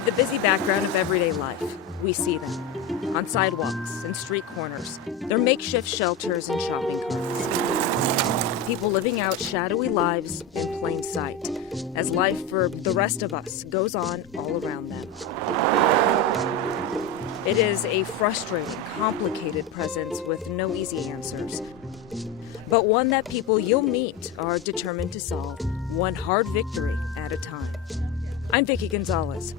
Amid the busy background of everyday life, we see them on sidewalks and street corners, their makeshift shelters and shopping carts. People living out shadowy lives in plain sight, as life for the rest of us goes on all around them. It is a frustrating, complicated presence with no easy answers, but one that people you'll meet are determined to solve, one hard victory at a time. I'm Vicki Gonzalez.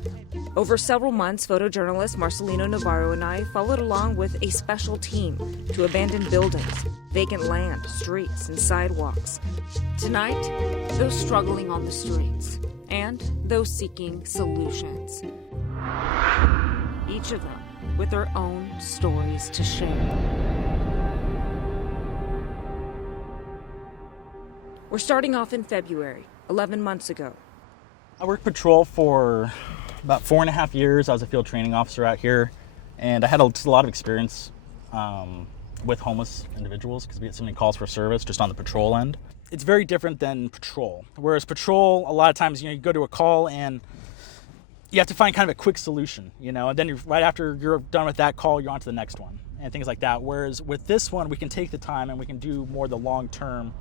Over several months, photojournalist Marcelino Navarro and I followed along with a special team to abandoned buildings, vacant land, streets, and sidewalks. Tonight, those struggling on the streets and those seeking solutions. Each of them with their own stories to share. We're starting off in February, 11 months ago. I worked patrol for about 4.5 years. I was a field training officer out here, and I had a lot of experience with homeless individuals because we had so many calls for service just on the patrol end. It's very different than patrol. Whereas patrol, a lot of times, you go to a call and you have to find kind of a quick solution, and then right after you're done with that call, you're on to the next one and things like that. Whereas with this one, we can take the time and we can do more of the long-term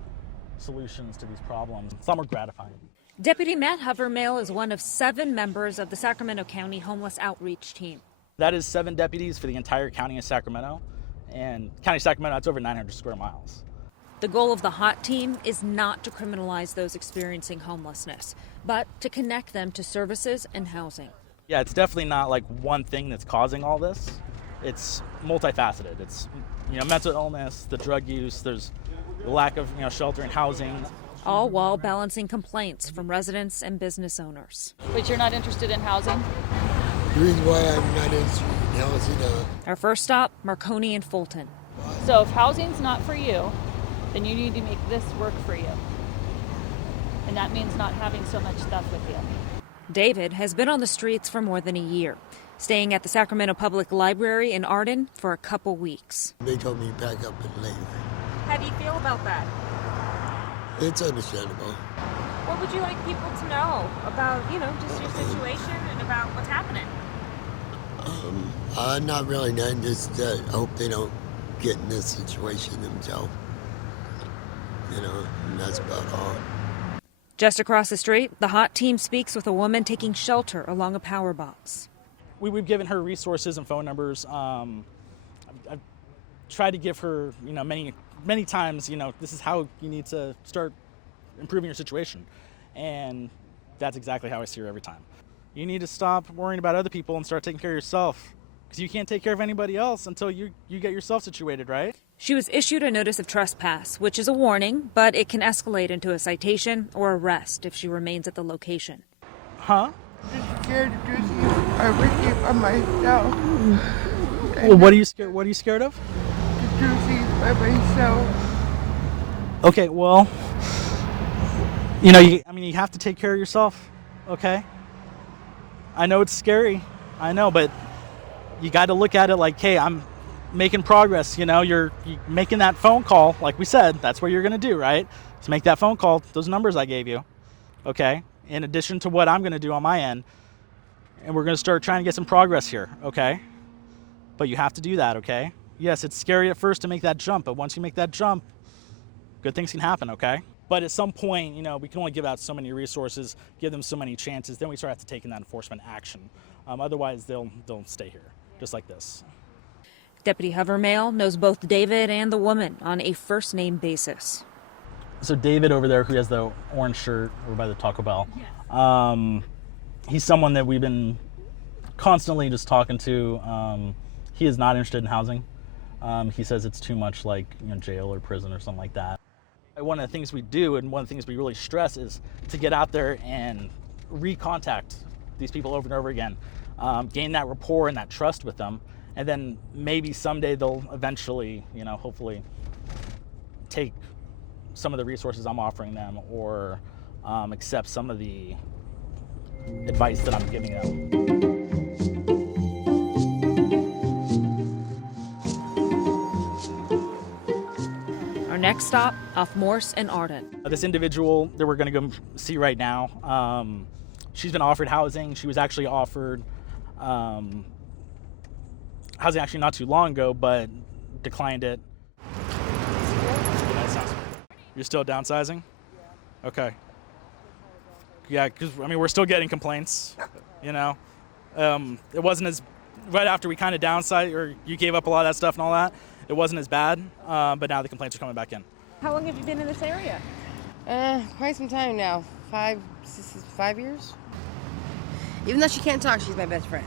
solutions to these problems. It's a lot more gratifying. Deputy Matt Hovermail is one of 7 members of the Sacramento County Homeless Outreach Team. That is 7 deputies for the entire county of Sacramento. And County of Sacramento, that's over 900 square miles. The goal of the HOT team is not to criminalize those experiencing homelessness, but to connect them to services and housing. Yeah, it's definitely not like one thing that's causing all this. It's multifaceted. It's, mental illness, the drug use, there's the lack of, shelter and housing. All while balancing complaints from residents and business owners. But you're not interested in housing? The reason why I'm not interested in housing. Our first stop, Marconi and Fulton. So if housing's not for you, then you need to make this work for you. And that means not having so much stuff with you. David has been on the streets for more than a year, staying at the Sacramento Public Library in Arden for a couple weeks. They told me to pack up and leave. How do you feel about that? It's understandable. What would you like people to know about, just your situation and about what's happening? Not really none, just I hope they don't get in this situation themselves. And that's about all. Just across the street, the HOT team speaks with a woman taking shelter along a power box. We've given her resources and phone numbers. I've tried to give her, many times, this is how you need to start improving your situation. And that's exactly how I see her every time. You need to stop worrying about other people and start taking care of yourself, because you can't take care of anybody else until you get yourself situated, right? She was issued a notice of trespass, which is a warning, but it can escalate into a citation or arrest if she remains at the location. Huh? I'm scared to do things I would keep by myself. Well, what are you scared of? To do things by myself. Okay, well, you have to take care of yourself, okay? I know it's scary, I know, but you got to look at it like, hey, I'm making progress, you're making that phone call, like we said, that's what you're going to do, right? So make that phone call, those numbers I gave you, okay? In addition to what I'm going to do on my end, and we're going to start trying to get some progress here, okay? But you have to do that, okay? Yes, it's scary at first to make that jump, but once you make that jump, good things can happen, okay? But at some point, we can only give out so many resources, give them so many chances, then we start to take that enforcement action. Otherwise, they'll stay here, just like this. Deputy Hovermail knows both David and the woman on a first-name basis. So David over there, who has the orange shirt over by the Taco Bell, he's someone that we've been constantly just talking to. He is not interested in housing. He says it's too much like jail or prison or something like that. One of the things we do, and one of the things we really stress, is to get out there and recontact these people over and over again, gain that rapport and that trust with them, and then maybe someday they'll eventually, hopefully take some of the resources I'm offering them, or accept some of the advice that I'm giving them. Our next stop, off Morse and Arden. This individual that we're going to go see right now she's been offered housing. She was actually offered housing actually not too long ago, but declined it. You're still downsizing? Yeah. Okay. Yeah, because, I mean, we're still getting complaints, you know. It wasn't as, right after we kind of downsized, or you gave up a lot of that stuff and all that, it wasn't as bad, but now the complaints are coming back in. How long have you been in this area? Quite some time now. 5 years. Even though she can't talk, she's my best friend.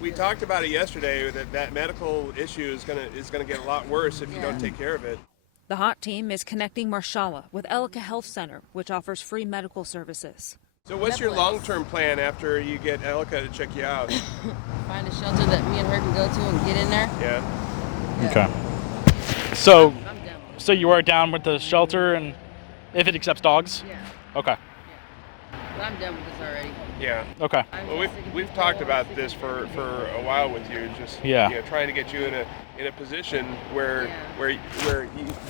We talked about it yesterday, that medical issue is gonna get a lot worse if you don't take care of it. The HOT team is connecting Marshala with Elika Health Center, which offers free medical services. So what's your long-term plan after you get Elika to check you out? Find a shelter that me and her can go to and get in there. Yeah. Okay. So you are down with the shelter, and if it accepts dogs? Yeah. Okay. But I'm done with this already. Yeah. Okay. Well, we've talked about this for a while with you, just trying to get you in a position where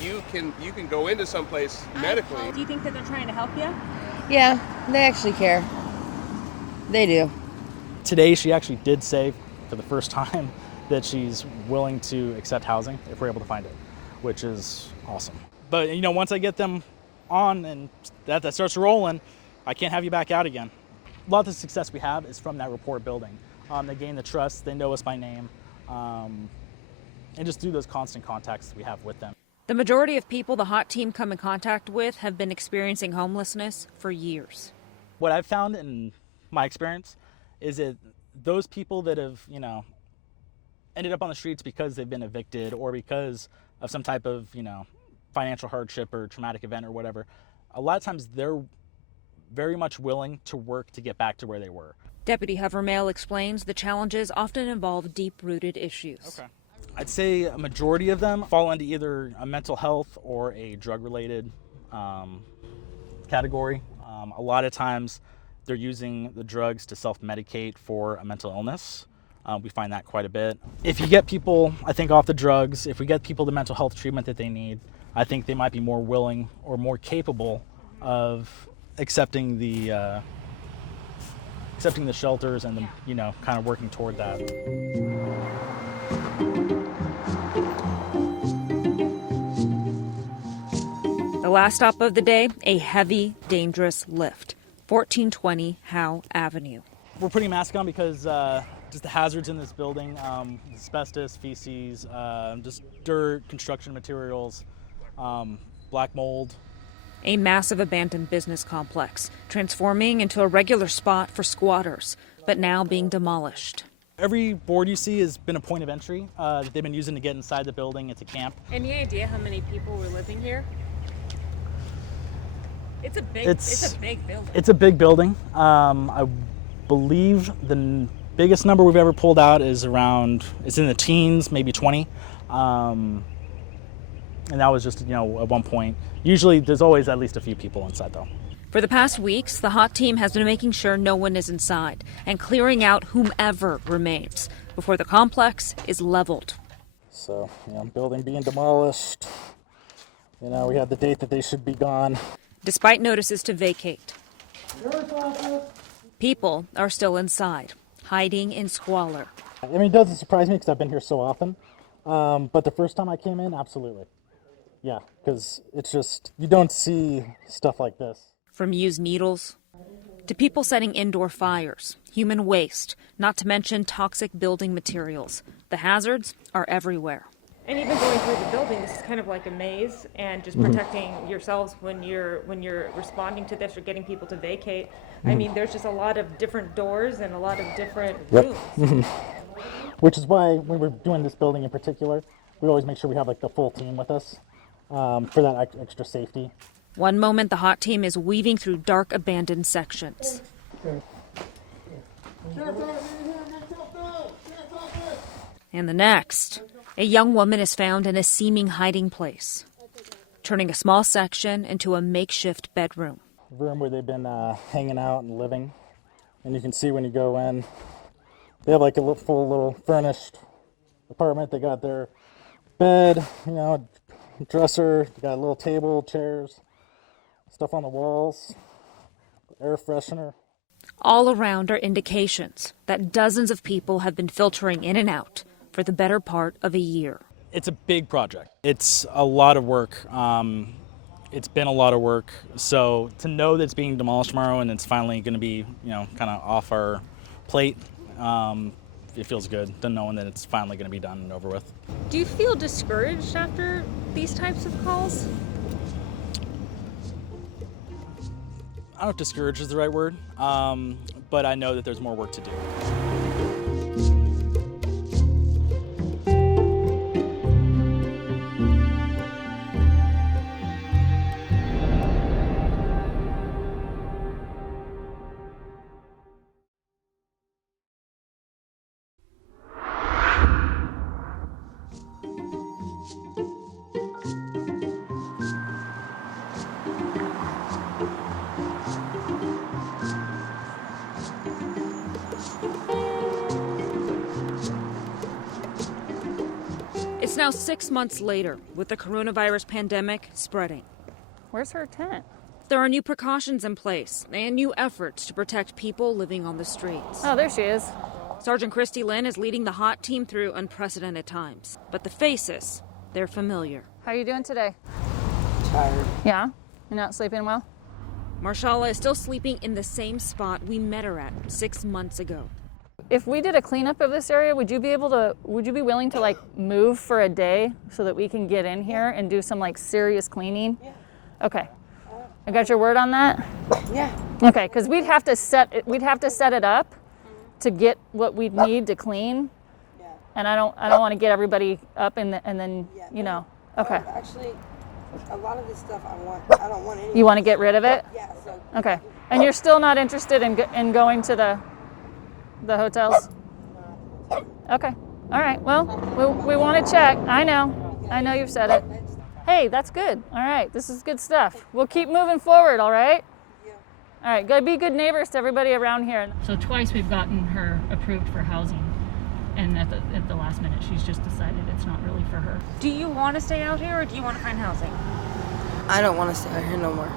you can go into someplace medically. Do you think that they're trying to help you? Yeah, they actually care. They do. Today she actually did say for the first time that she's willing to accept housing if we're able to find it, which is awesome. But once I get them on and that starts rolling, I can't have you back out again. A lot of the success we have is from that rapport building. They gain the trust, they know us by name, and just through those constant contacts we have with them. The majority of people the HOT team come in contact with have been experiencing homelessness for years. What I've found in my experience is that those people that have, ended up on the streets because they've been evicted or because of some type of, financial hardship or traumatic event or whatever, a lot of times they're very much willing to work to get back to where they were. Deputy Havermail explains the challenges often involve deep-rooted issues. Okay. I'd say a majority of them fall into either a mental health or a drug-related category. A lot of times they're using the drugs to self-medicate for a mental illness. We find that quite a bit. If you get people, I think, off the drugs, if we get people the mental health treatment that they need, I think they might be more willing or more capable of accepting the shelters and kind of working toward that. The last stop of the day, a heavy, dangerous lift, 1420 Howe Avenue. We're putting masks on because just the hazards in this building, asbestos, feces, just dirt, construction materials, black mold. A massive abandoned business complex, transforming into a regular spot for squatters, but now being demolished. Every board you see has been a point of entry that they've been using to get inside the building. It's a camp. Any idea how many people were living here? It's a big building. It's a big building. I believe the biggest number we've ever pulled out is it's in the teens, maybe 20. And that was just, at one point. Usually there's always at least a few people inside, though. For the past weeks, the HOT team has been making sure no one is inside and clearing out whomever remains before the complex is leveled. So, building being demolished. We have the date that they should be gone. Despite notices to vacate, people are still inside, hiding in squalor. It doesn't surprise me because I've been here so often. But the first time I came in, absolutely. Yeah, because it's just, you don't see stuff like this. From used needles to people setting indoor fires, human waste, not to mention toxic building materials. The hazards are everywhere. And even going through the building, this is kind of like a maze, and just protecting yourselves when you're responding to this or getting people to vacate. I mean, there's just a lot of different doors and a lot of different rooms. Which is why when we're doing this building in particular, we always make sure we have the full team with us for that extra safety. One moment, the HOT team is weaving through dark, abandoned sections. And the next, a young woman is found in a seeming hiding place, turning a small section into a makeshift bedroom. Room where they've been hanging out and living. And you can see when you go in, they have a full little furnished apartment. They got their bed, dresser, they got a little table, chairs, stuff on the walls, air freshener. All around are indications that dozens of people have been filtering in and out for the better part of a year. It's a big project. It's a lot of work. It's been a lot of work. So to know that it's being demolished tomorrow and it's finally going to be, kind of off our plate, it feels good to knowing that it's finally going to be done and over with. Do you feel discouraged after these types of calls? I don't know if discouraged is the right word, but I know that there's more work to do. It's now 6 months later, with the coronavirus pandemic spreading. Where's her tent? There are new precautions in place and new efforts to protect people living on the streets. Oh, there she is. Sergeant Christy Lynn is leading the HOT team through unprecedented times. But the faces, they're familiar. How are you doing today? Tired. Yeah? You're not sleeping well? Marshala is still sleeping in the same spot we met her at 6 months ago. If we did a cleanup of this area, would you be willing to move for a day so that we can get in here and do some serious cleaning? Yeah. Okay. I got your word on that? Yeah. Okay, because we'd have to set it up to get what we need to clean. Yeah. And I don't want to get everybody up and then Okay. Actually, a lot of this stuff I don't want any. You want to get rid of it? Yeah. So. Okay. And you're still not interested in going to the hotels? Okay. All right. Well, we want to check. I know you've said it. Hey, that's good. All right. This is good stuff. We'll keep moving forward, all right? All right. Gotta be good neighbors to everybody around here. So twice we've gotten her approved for housing. And at the last minute, she's just decided it's not really for her. Do you want to stay out here or do you want to find housing? I don't want to stay out here no more.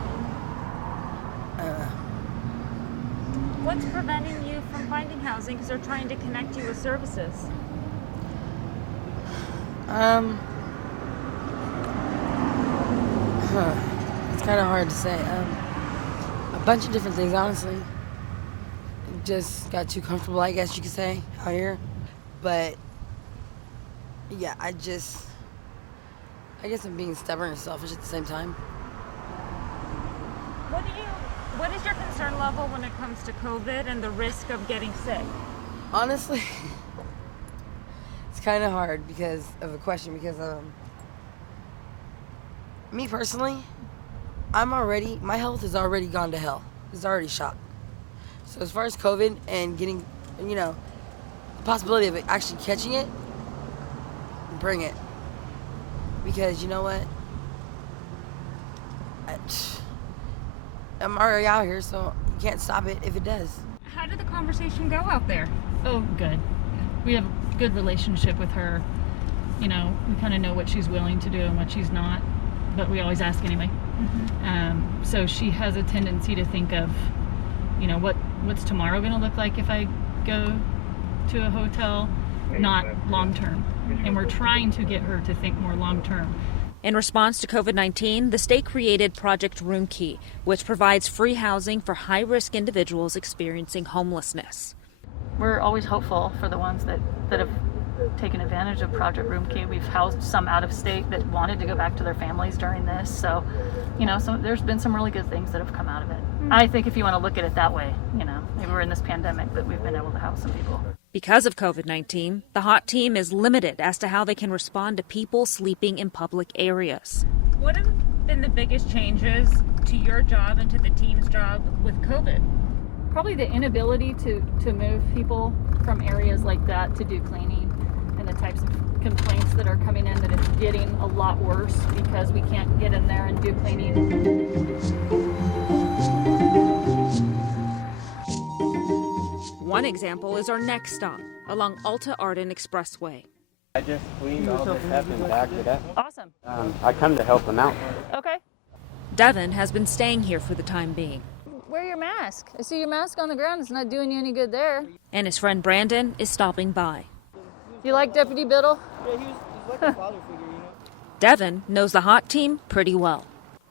What's preventing you from finding housing? Because they're trying to connect you with services. It's kind of hard to say. A bunch of different things, honestly. Just got too comfortable, I guess you could say, out here. But yeah, I guess I'm being stubborn and selfish at the same time. What is your concern level when it comes to COVID and the risk of getting sick? Honestly, it's kind of hard because of a question. Because me personally, my health has already gone to hell. It's already shot. So as far as COVID and getting, the possibility of it actually catching it, bring it. Because you know what? I'm already out here, so you can't stop it if it does. How did the conversation go out there? Oh, good. We have a good relationship with her. We kind of know what she's willing to do and what she's not, but we always ask anyway. Mm-hmm. So she has a tendency to think of, what's tomorrow going to look like if I go to a hotel, not long term. And we're trying to get her to think more long term. In response to COVID-19, the state created Project Room Key, which provides free housing for high-risk individuals experiencing homelessness. We're always hopeful for the ones that have taken advantage of Project Room Key. We've housed some out of state that wanted to go back to their families during this. So, there's been some really good things that have come out of it. I think if you want to look at it that way, maybe we're in this pandemic, but we've been able to house some people. Because of COVID-19, the HOT team is limited as to how they can respond to people sleeping in public areas. What have been the biggest changes to your job and to the team's job with COVID? Probably the inability to move people from areas like that to do cleaning, and the types of complaints that are coming in that it's getting a lot worse because we can't get in there and do cleaning. One example is our next stop along Alta Arden Expressway. I just cleaned all this up and backed it up. Awesome. I come to help them out. Okay. Devin has been staying here for the time being. Where are your mask. I see your mask on the ground. It's not doing you any good there. And his friend Brandon is stopping by. You like Deputy Biddle? Yeah, he's like a father figure, you know. Devin knows the hot team pretty well.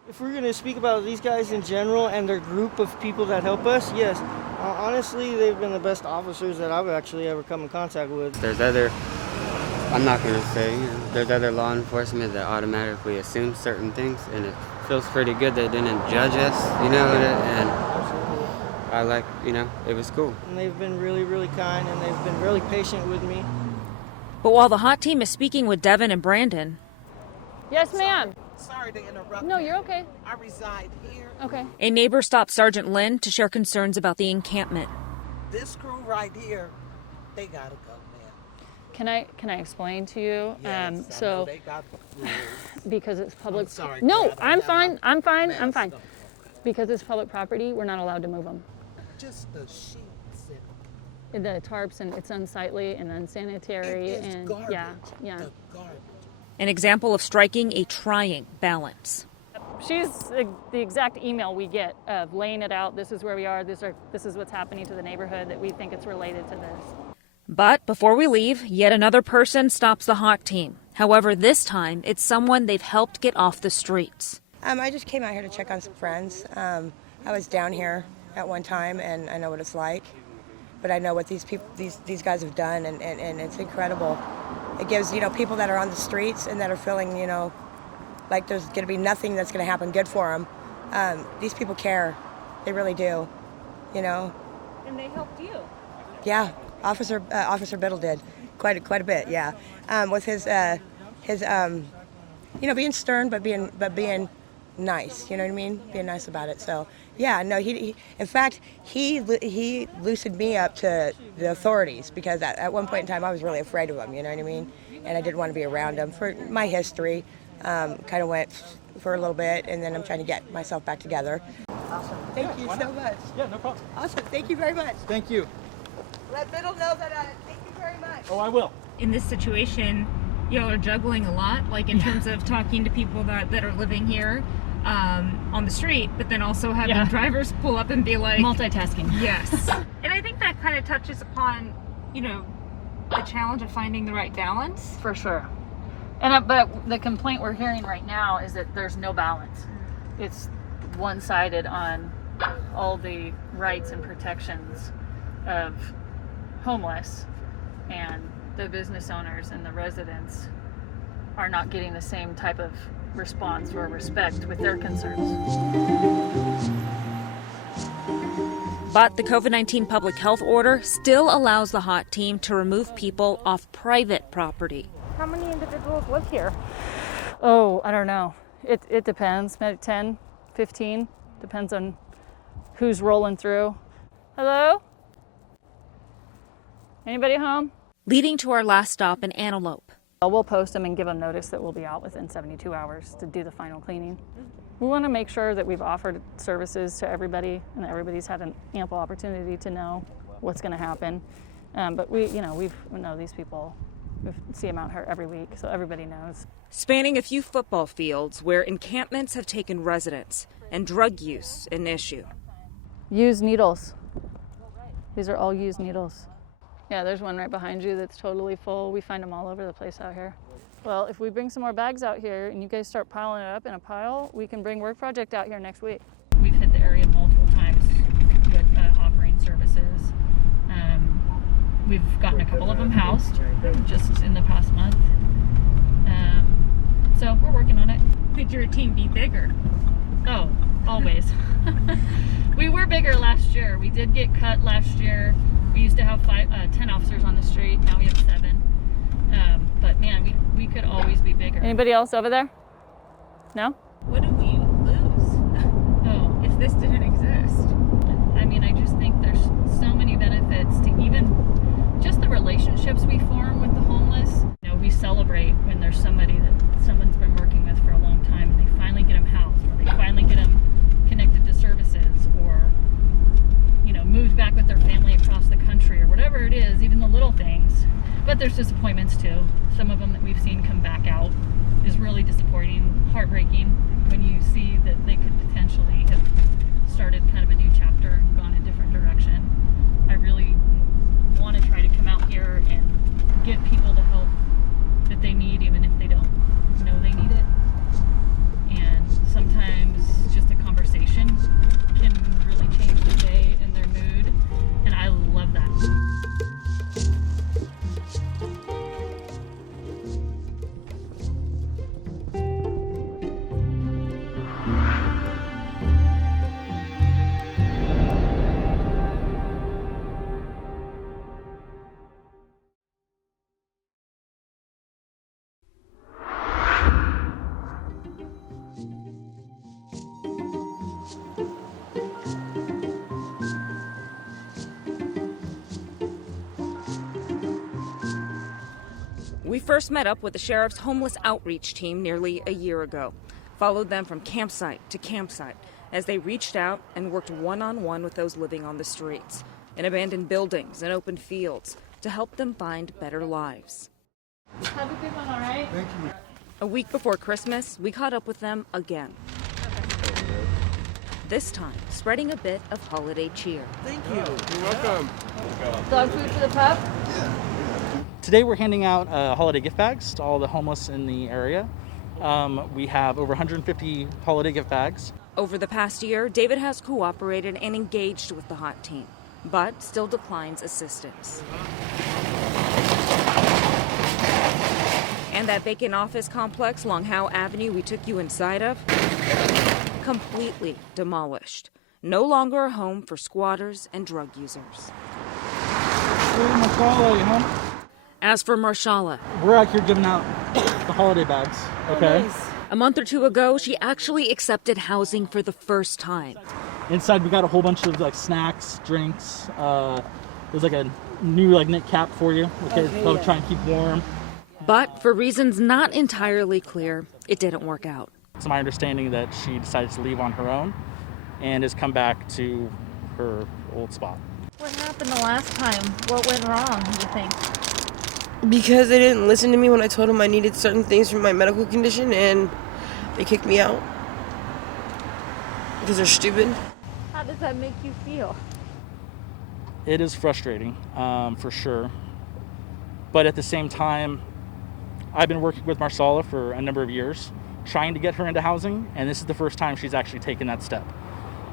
If we're going to speak about these guys in general and their group of people that help us, yes. Honestly, they've been the best officers that I've actually ever come in contact with. There's other, I'm not going to say, there's other law enforcement that automatically assume certain things, and it feels pretty good they didn't judge us, and I like, it was cool. And they've been really, really kind, and they've been really patient with me. But while the hot team is speaking with Devin and Brandon... Yes, ma'am. Sorry to interrupt. No, you're okay. I reside here. Okay. A neighbor stopped Sergeant Lynn to share concerns about the encampment. This crew right here, they gotta go, man. Can I explain to you? Yes, I know they got rules. Because it's public. I'm sorry, no, Brad, I'm fine. I'm fine. mess I'm fine. up. Because it's public property, we're not allowed to move them. Just the sheets The tarps, and it's unsightly and unsanitary, It is and garbage. yeah. The garbage. An example of striking a trying balance. She's the exact email we get of laying it out. This is where we are. This is what's happening to the neighborhood, that we think it's related to this. But before we leave, yet another person stops the hot team. However, this time it's someone they've helped get off the streets. I just came out here to check on some friends. I was down here at one time, and I know what it's like. But I know what these people, these guys have done, and it's incredible. It gives, people that are on the streets and that are feeling, like there's going to be nothing that's going to happen good for them. These people care. They really do, And they helped you. Yeah, Officer Biddle did quite a bit. Yeah, with his being stern but being nice. You know what I mean? Being nice about it. So yeah, no, he in fact he loosened me up to the authorities, because at one point in time I was really afraid of him. You know what I mean? And I didn't want to be around him for my history. Kind of went for a little bit, and then I'm trying to get myself back together. Awesome. Thank you so much. Yeah, no problem. Awesome. Thank you very much. Thank you. Let Biddle know that thank you very much. Oh, I will. In this situation, y'all are juggling a lot, like in terms of talking to people that are living here on the street, but then also having drivers pull up and be like... Multitasking. Yes. And I think that kind of touches upon, the challenge of finding the right balance. For sure. And but the complaint we're hearing right now is that there's no balance. It's one-sided on all the rights and protections of homeless, and the business owners and the residents are not getting the same type of response or respect with their concerns. But the COVID-19 public health order still allows the hot team to remove people off private property. How many individuals live here? Oh, I don't know. It depends. Maybe 10, 15. Depends on who's rolling through. Hello? Anybody home? Leading to our last stop in Antelope. We'll post them and give them notice that we'll be out within 72 hours to do the final cleaning. We want to make sure that we've offered services to everybody and that everybody's had an ample opportunity to know what's going to happen. But we know these people. We see them out here every week, so everybody knows. Spanning a few football fields where encampments have taken residence and drug use an issue. Used needles. These are all used needles. Yeah, there's one right behind you that's totally full. We find them all over the place out here. Well, if we bring some more bags out here and you guys start piling it up in a pile, we can bring Work Project out here next week. We've hit the area multiple times with offering services. We've gotten a couple of them housed just in the past month. So we're working on it. Could your team be bigger? Oh, always. We were bigger last year. We did get cut last year. We used to have 10 officers on the street. Now we have 7. But man, we could always be bigger. Anybody else over there? No? What do we lose if this didn't exist? I mean, I just think there's so many benefits to even just the relationships we form with the homeless. We celebrate when there's somebody that someone's been working with for a long time, and they finally get them housed, or they finally get them connected to services, or moved back with their family across the country, or whatever it is, even the little things. But there's disappointments too. Some of them that we've seen come back out is really disappointing, heartbreaking, when you see that they could potentially have started kind of a new chapter We first met up with the sheriff's homeless outreach team nearly a year ago. Followed them from campsite to campsite as they reached out and worked one-on-one with those living on the streets, in abandoned buildings and open fields, to help them find better lives. Have a good one, all right? Thank you. A week before Christmas, we caught up with them again. This time, spreading a bit of holiday cheer. Thank you. You're welcome. Dog food for the pup? Today we're handing out holiday gift bags to all the homeless in the area. We have over 150 holiday gift bags. Over the past year, David has cooperated and engaged with the hot team, but still declines assistance. And that vacant office complex along Howe Avenue we took you inside of? Completely demolished. No longer a home for squatters and drug users. As for Marshala, We're out here giving out the holiday bags, okay? a month or two ago, she actually accepted housing for the first time. Inside we got a whole bunch of like snacks, drinks. There's like a new like knit cap for you, okay? They'll try and keep warm. But for reasons not entirely clear, it didn't work out. It's my understanding that she decided to leave on her own and has come back to her old spot. What happened the last time? What went wrong, do you think? Because they didn't listen to me when I told them I needed certain things for my medical condition, and they kicked me out. Because they're stupid. How does that make you feel? It is frustrating, for sure. But at the same time, I've been working with Marsala for a number of years, trying to get her into housing, and this is the first time she's actually taken that step.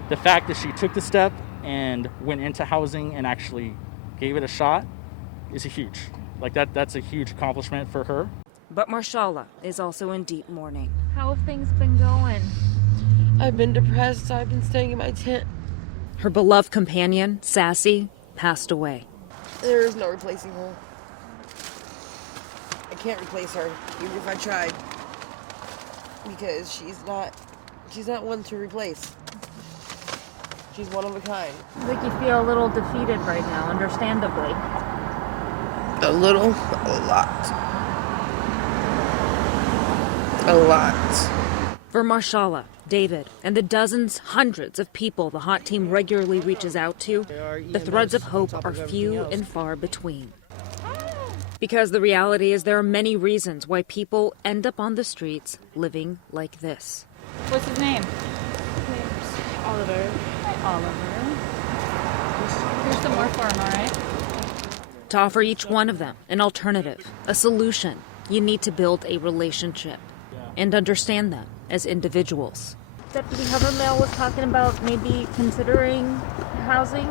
The fact that she took the step and went into housing and actually gave it a shot is huge. Like that's a huge accomplishment for her. But Marshala is also in deep mourning. How have things been going? I've been depressed, so I've been staying in my tent. Her beloved companion, Sassy, passed away. There is no replacing her. I can't replace her, even if I tried. Because she's not one to replace. She's one of a kind. I think you feel a little defeated right now, understandably. A little, a lot. A lot. For Marshala, David, and the dozens, hundreds of people the hot team regularly reaches out to, the threads of hope are few and far between. Because the reality is there are many reasons why people end up on the streets living like this. What's his name? Oliver. Hi, Oliver. Here's some more for him, all right? To offer each one of them an alternative, a solution, you need to build a relationship and understand them as individuals. Deputy Havermill was talking about maybe considering housing.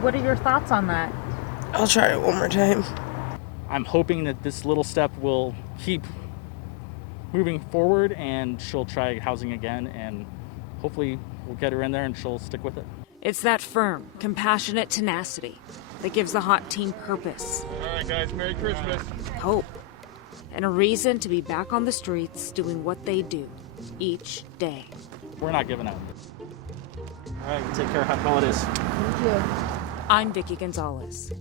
What are your thoughts on that? I'll try it one more time. I'm hoping that this little step will keep moving forward and she'll try housing again, and hopefully we'll get her in there and she'll stick with it. It's that firm, compassionate tenacity that gives the hot team purpose. All right, guys, Merry Christmas. Hope. And a reason to be back on the streets doing what they do each day. We're not giving up. All right, take care. Happy holidays. Thank you. I'm Vicki Gonzalez.